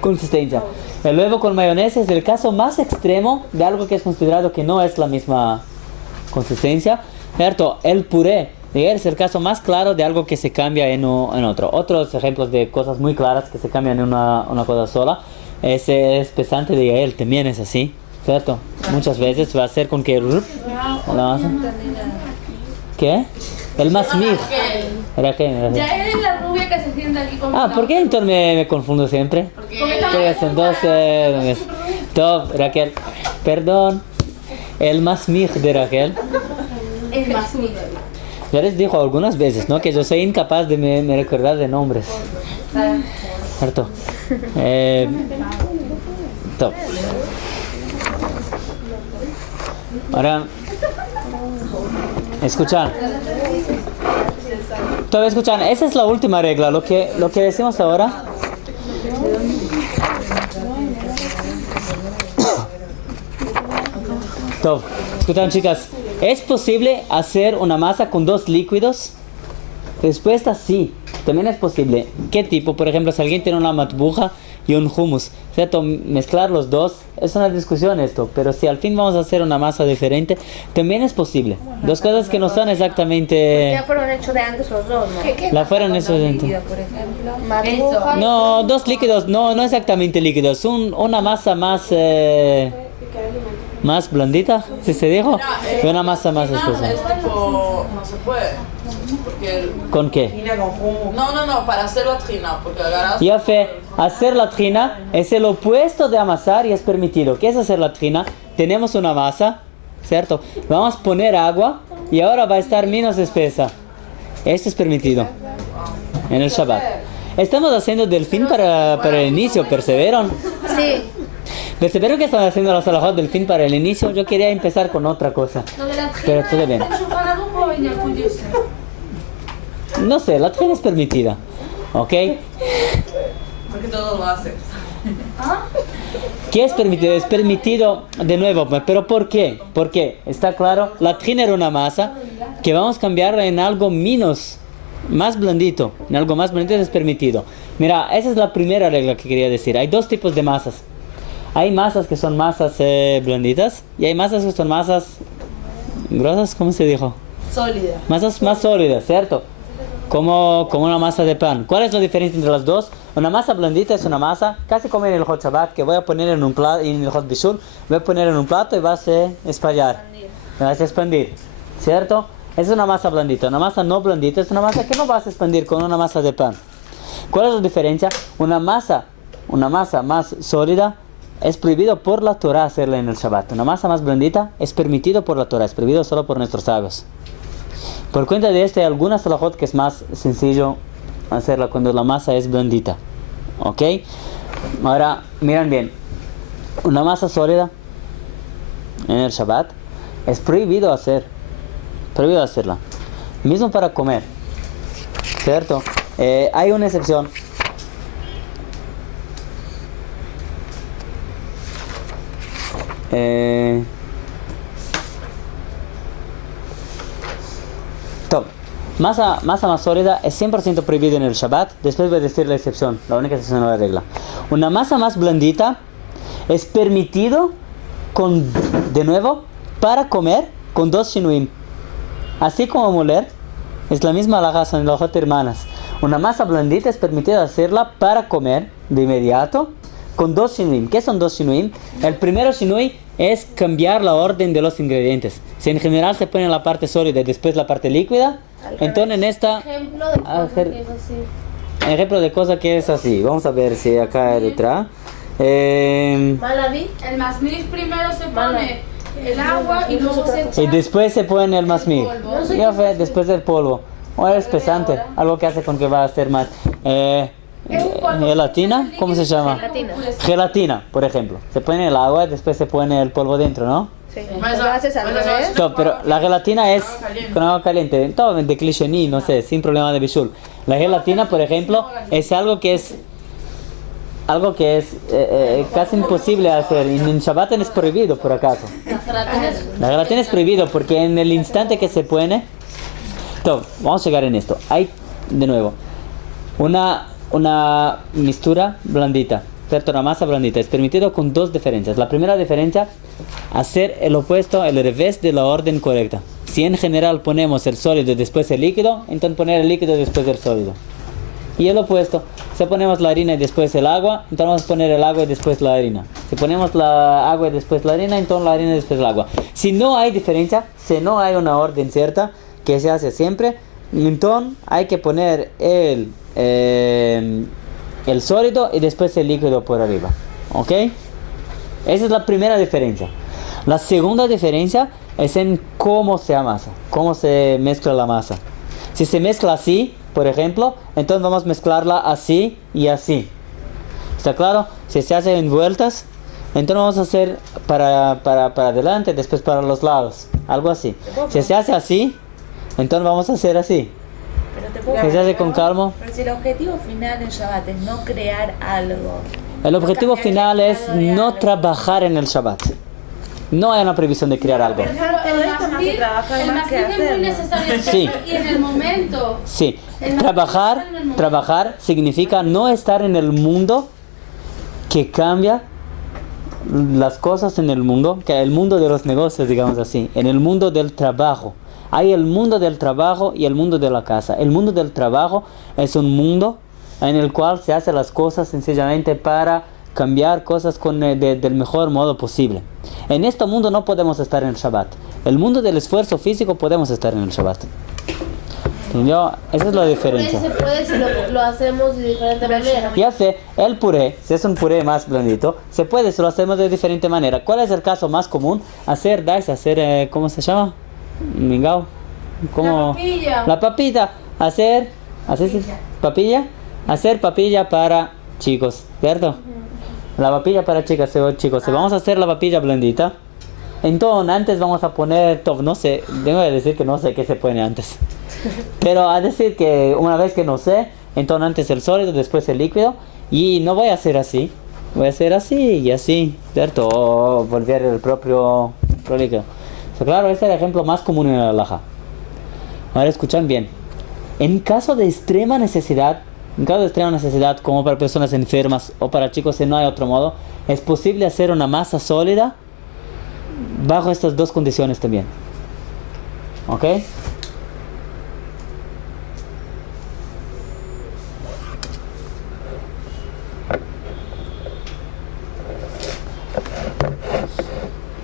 consistencia. El huevo con mayonesa es el caso más extremo de algo que es considerado que no es la misma consistencia, ¿cierto? El puré es el caso más claro de algo que se cambia en otro. Otros ejemplos de cosas muy claras que se cambian en una cosa sola es pesante de Yael, también es así, ¿cierto? Muchas veces va a ser con que... la masa. ¿Qué? El masmij. Raquel. Ya eres la rubia que se sienta aquí con ¿Por qué entonces me confundo siempre? Entonces, Top, Raquel. Perdón. El masmij de Raquel. Es más mío. Ya les dijo algunas veces, ¿no? Que yo soy incapaz de me recordar de nombres. ¿Cierto? Top. Ahora, escuchan. Todavía escuchan, esa es la última regla. Lo que decimos ahora. Top. Escuchan, chicas. ¿Es posible hacer una masa con dos líquidos? Respuesta sí, también es posible. ¿Qué tipo? Por ejemplo, si alguien tiene una matbuja y un hummus, ¿cierto? Mezclar los dos es una discusión esto, pero si al fin vamos a hacer una masa diferente, también es posible. Dos cosas que no son exactamente... Ya fueron hechos de antes los dos, ¿no? La fueron hechos de antes. Por ejemplo. Matbuja. No, dos líquidos, no exactamente líquidos. Una masa más blandita, si se dijo, y una masa más espesa. Es tipo, no se puede. Porque ¿Con qué? Trina con hummus. no, para hacer la trina, porque agarras... Ya fe, hacer la trina es el opuesto de amasar y es permitido. ¿Qué es hacer la trina? Tenemos una masa, ¿cierto? Vamos a poner agua y ahora va a estar menos espesa. Esto es permitido en el Shabbat. Estamos haciendo del fin para el inicio, ¿perseveran? Sí. Persevero que están haciendo la salahot del fin para el inicio. Yo quería empezar con otra cosa. Pero todo bien. No sé, la trina es permitida. ¿Ok? Porque todos lo hacen. ¿Qué es permitido? Es permitido de nuevo, pero ¿por qué? ¿Por qué? Está claro, la trina era una masa que vamos a cambiar en algo más blandito. En algo más blandito es permitido. Mira, esa es la primera regla que quería decir. Hay dos tipos de masas. Hay masas que son masas blanditas y hay masas que son masas grosas, ¿cómo se dijo? Sólida. Masas más sólidas, ¿cierto? Como una masa de pan. ¿Cuál es la diferencia entre las dos? Una masa blandita es una masa, casi como en el Hot Shabbat, que voy a poner en un plato, en el Hot Bishul, voy a poner en un plato y vas a espallar, vas a expandir, ¿cierto? Es una masa blandita. Una masa no blandita es una masa que no vas a expandir con una masa de pan. ¿Cuál es la diferencia? Una masa más sólida es prohibido por la Torah hacerla en el Shabbat. Una masa más blandita es permitido por la Torah, es prohibido solo por nuestros sabios. Por cuenta de esto hay algunas salahot que es más sencillo hacerla cuando la masa es blandita. ¿Ok? Ahora, miren bien. Una masa sólida en el Shabbat es prohibido hacerla. Mismo para comer. ¿Cierto? Hay una excepción. Top. Masa más sólida es 100% prohibido en el Shabbat. Después voy a decir la excepción, la única excepción de la regla. Una masa más blandita es permitido de nuevo para comer con dos shinuim. Así como moler, es la misma halajá, son las hermanas. Una masa blandita es permitido hacerla para comer de inmediato con dos shinuim. ¿Qué son dos shinuim? El primero shinui es cambiar la orden de los ingredientes. Si en general se pone la parte sólida y después la parte líquida, entonces en esta... Ejemplo de cosa que es así. Ejemplo de cosa que es así. Vamos a ver si acá hay letra. Malaví. El masmij primero se pone el agua y luego se echa Y después se pone el masmij. polvo. Ya fue, después del polvo. O es pesante, algo que hace con que va a ser más. ¿Gelatina? ¿Cómo se llama? Gelatina. Gelatina, por ejemplo. Se pone el agua y después se pone el polvo dentro, ¿no? Sí. Lo haces al revés. No, pero la gelatina es con agua caliente. Todo de cliché, no sé, sin problema de bishul. La gelatina, por ejemplo, es algo que es casi imposible hacer. Y en Shabbat es prohibido, por acaso. La gelatina es prohibido porque en el instante que se pone... Todo, vamos a llegar en esto. Hay, de nuevo, una mistura blandita. ¿cierto? Una masa blandita. Es permitido con dos diferencias. La primera diferencia, hacer el opuesto, el revés de la orden correcta. Si en general ponemos el sólido y después el líquido, entonces poner el líquido y después el sólido. Y el opuesto, si ponemos la harina y después el agua, entonces vamos a poner el agua y después la harina. Si ponemos la agua y después la harina, entonces la harina y después el agua. Si no hay diferencia, si no hay una orden cierta que se hace siempre, entonces hay que poner el sólido y después el líquido por arriba. ¿Ok? Esa es la primera diferencia. La segunda diferencia es en cómo se amasa, cómo se mezcla la masa. Si se mezcla así, por ejemplo, entonces vamos a mezclarla así y así. ¿Está claro? Si se hace en vueltas, entonces vamos a hacer para adelante, después para los lados. Algo así. Si se hace así, entonces vamos a hacer así. Pero te puedo Si se hace con calma. Pero si el objetivo final en Shabbat es no crear algo. El objetivo cambiar el final es estado de no algo. trabajar en el Shabbat. No hay una previsión de crear algo. Pero el mastic es muy necesario Sí. y en el momento. Sí, El trabajar significa no estar en el mundo que cambia las cosas en el mundo, que el mundo de los negocios, digamos así, en el mundo del trabajo. Hay el mundo del trabajo y el mundo de la casa. El mundo del trabajo es un mundo en el cual se hacen las cosas sencillamente para cambiar cosas del mejor modo posible. En este mundo no podemos estar en el Shabbat. El mundo del esfuerzo físico podemos estar en el Shabbat. ¿Entendió? Esa es la diferencia. Se puede si lo hacemos de diferente manera. Ya sé, el puré, si es un puré más blandito, se puede si lo hacemos de diferente manera. ¿Cuál es el caso más común? Hacer ¿cómo se llama? Mingao. ¿Cómo? La papilla. La papita. Hacer papilla. Hacer papilla para chicos, ¿cierto? La papilla para chicos. Si vamos a hacer la papilla blandita, entonces antes vamos a poner, no sé, tengo que decir que no sé qué se pone antes. Pero a decir que una vez que no sé, entonces antes el sólido, después el líquido. Y no voy a hacer así. Voy a hacer así y así, ¿cierto? O volver el propio líquido. O sea, claro, ese es el ejemplo más común en la halajá. Ahora escuchan bien. En caso de extrema necesidad, como para personas enfermas o para chicos si no hay otro modo, es posible hacer una masa sólida bajo estas dos condiciones también. ¿Ok?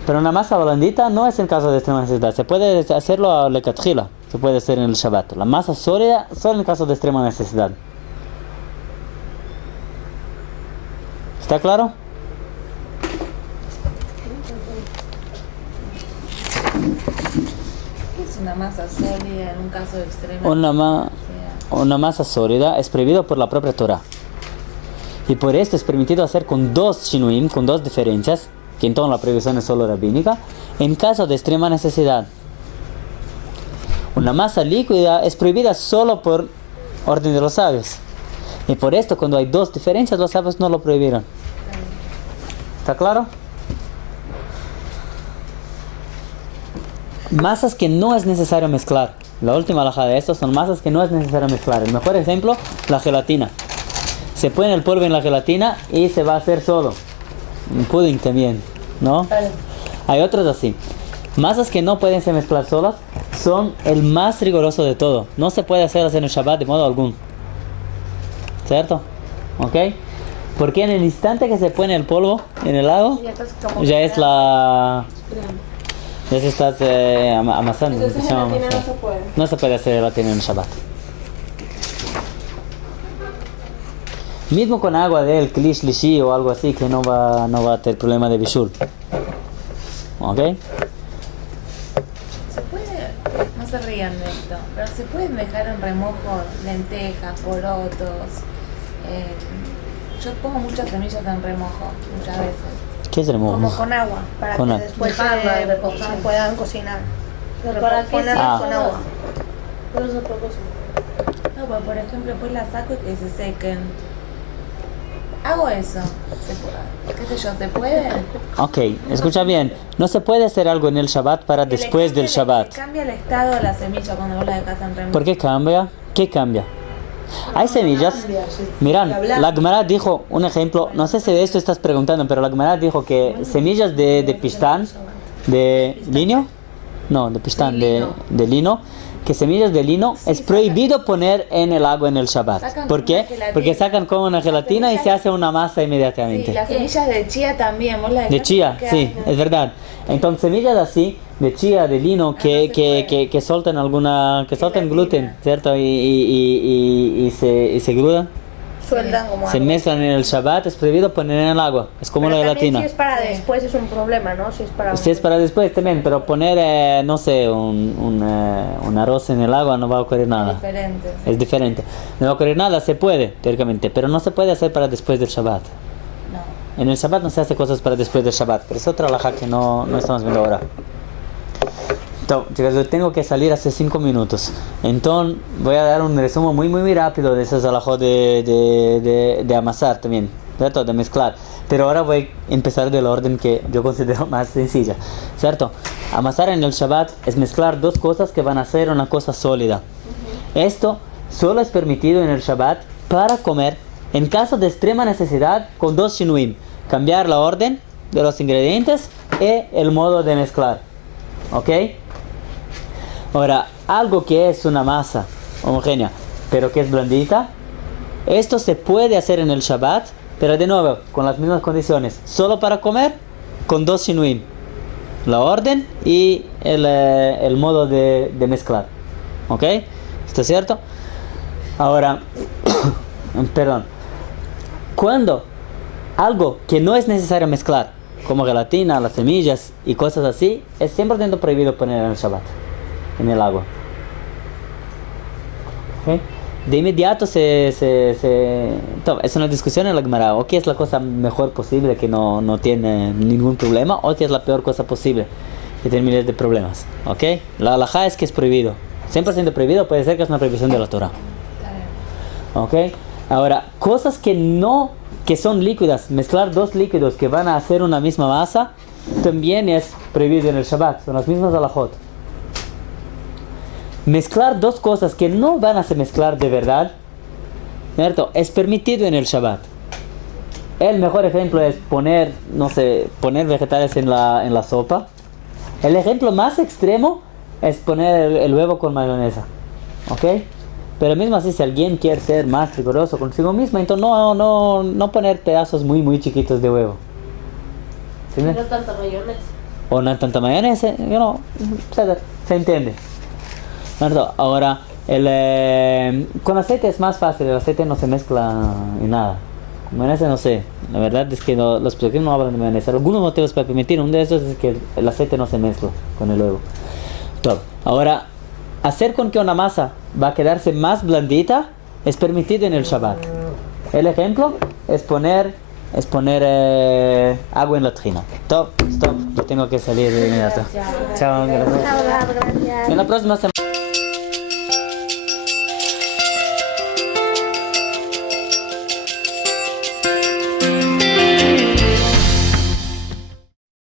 Pero una masa blandita no es en caso de extrema necesidad. Se puede hacerlo a lecatjila. Se puede hacer en el Shabbat. La masa sólida solo en caso de extrema necesidad. ¿Está claro? ¿Qué es una masa sólida en un caso de extrema? Una masa sólida es prohibido por la propia Torah. Y por esto es permitido hacer con dos shinuim, con dos diferencias, que entonces la prohibición es solo rabínica, en caso de extrema necesidad. Una masa líquida es prohibida solo por orden de los sabios. Y por esto, cuando hay dos diferencias, los sabios no lo prohibieron. ¿Está claro? Masas que no es necesario mezclar. La última halajá de esto son masas que no es necesario mezclar. El mejor ejemplo, la gelatina. Se pone el polvo en la gelatina y se va a hacer solo. Un pudding también, ¿no? Claro. Hay otros así. Masas que no pueden ser mezcladas solas son el más riguroso de todo. No se puede hacer en el Shabbat de modo algún. ¿Cierto? ¿Ok? Porque en el instante que se pone el polvo en el agua, ya es la... Ya se está amasando. Entonces se llama gelatina no amasar. se puede. No se puede hacer gelatina en el Shabbat. Mismo con agua del klish lishi o algo así que no va a tener problema de bishul. ¿Ok? ¿Se puede? No se rían de esto, pero se pueden dejar en remojo lentejas, porotos. Yo pongo muchas semillas en remojo, muchas veces. ¿Qué es remojo? Como con agua, para Con que agua. después Dejarla se reposar. puedan cocinar. ¿Pero para qué Ponerla se con usa? agua. ¿Cuál es el propósito? No, pues por ejemplo, después las saco y que se sequen. Hago eso. ¿Qué sé yo? ¿Se puede? Ok, escucha bien. No se puede hacer algo en el Shabbat para Que le después del cambie- Shabbat. que cambia el estado de la semilla cuando vos la dejas en remojo. ¿Por qué cambia? ¿Qué cambia? Hay semillas. Miran, la Gemara dijo un ejemplo, no sé si de esto estás preguntando, pero la Gemara dijo que semillas de pistán, de lino, no, de pistán, de lino, que semillas de lino es prohibido poner en el agua en el Shabbat. ¿Por qué? Porque sacan como una gelatina y se hace una masa Sí, inmediatamente. las semillas de chía también, vos las De dejaste chía, que sí, quedan. es verdad. Entonces semillas así, de chía, de lino, que soltan alguna, que soltan gluten, ¿cierto? Y se grudan, Sueltan como se algo. mezclan en el Shabbat, es prohibido poner en el agua. Es como Pero la también gelatina. si es para después es un problema, ¿no? Si es para... Si es para después también, pero poner, no sé, un arroz en el agua no va a ocurrir nada. Diferente. Es diferente. No va a ocurrir nada, se puede, teóricamente, pero no se puede hacer para después del Shabbat. No. En el Shabbat no se hace cosas para después del Shabbat, pero es otra halajá que no estamos viendo ahora. Entonces, chicos, yo tengo que salir hace 5 minutos. Entonces, voy a dar un resumen muy rápido de esas halajot de amasar también, ¿cierto? De mezclar. Pero ahora voy a empezar del orden que yo considero más sencilla, ¿cierto? Amasar en el Shabbat es mezclar dos cosas que van a ser una cosa sólida. Esto solo es permitido en el Shabbat para comer en caso de extrema necesidad con dos shinuim. Cambiar la orden de los ingredientes y el modo de mezclar. ¿Ok? Ahora, algo que es una masa homogénea, pero que es blandita, esto se puede hacer en el Shabbat, pero de nuevo, con las mismas condiciones. Solo para comer, con dos shinuim. La orden y el modo de mezclar. ¿Ok? ¿Está cierto? Ahora, perdón. Cuando algo que no es necesario mezclar, como gelatina, las semillas y cosas así, es 100% prohibido poner en el Shabbat, en el agua. ¿Okay? De inmediato es una discusión en la Gemara, o que es la cosa mejor posible que no tiene ningún problema, o que es la peor cosa posible que tiene miles de problemas. ¿Ok? La halajá es que es prohibido. 100% prohibido, puede ser que es una prohibición de la Torah. ¿Ok? Ahora, cosas que son líquidas, mezclar dos líquidos que van a hacer una misma masa, también es prohibido en el Shabbat, son las mismas halajot. Mezclar dos cosas que no van a se mezclar de verdad, ¿cierto? Es permitido en el Shabbat. El mejor ejemplo es poner vegetales en la sopa. El ejemplo más extremo es poner el huevo con mayonesa, ¿ok? Pero mismo así, si alguien quiere ser más riguroso consigo mismo, entonces no poner pedazos muy chiquitos de huevo. ¿Sí? No tanta mayonesa. O no tanta mayonesa, se entiende. ¿Cierto? Ahora, con aceite es más fácil, el aceite no se mezcla en nada. Con mayonesa no sé, la verdad es que los psukim no hablan de mayonesa. Algunos motivos para permitir, uno de esos es que el aceite no se mezcla con el huevo. Todo. Ahora, hacer con que una masa va a quedarse más blandita es permitido en el Shabbat. El ejemplo es poner agua en la trina. Stop, yo tengo que salir de inmediato. Chao, gracias. Gracias. En la próxima semana.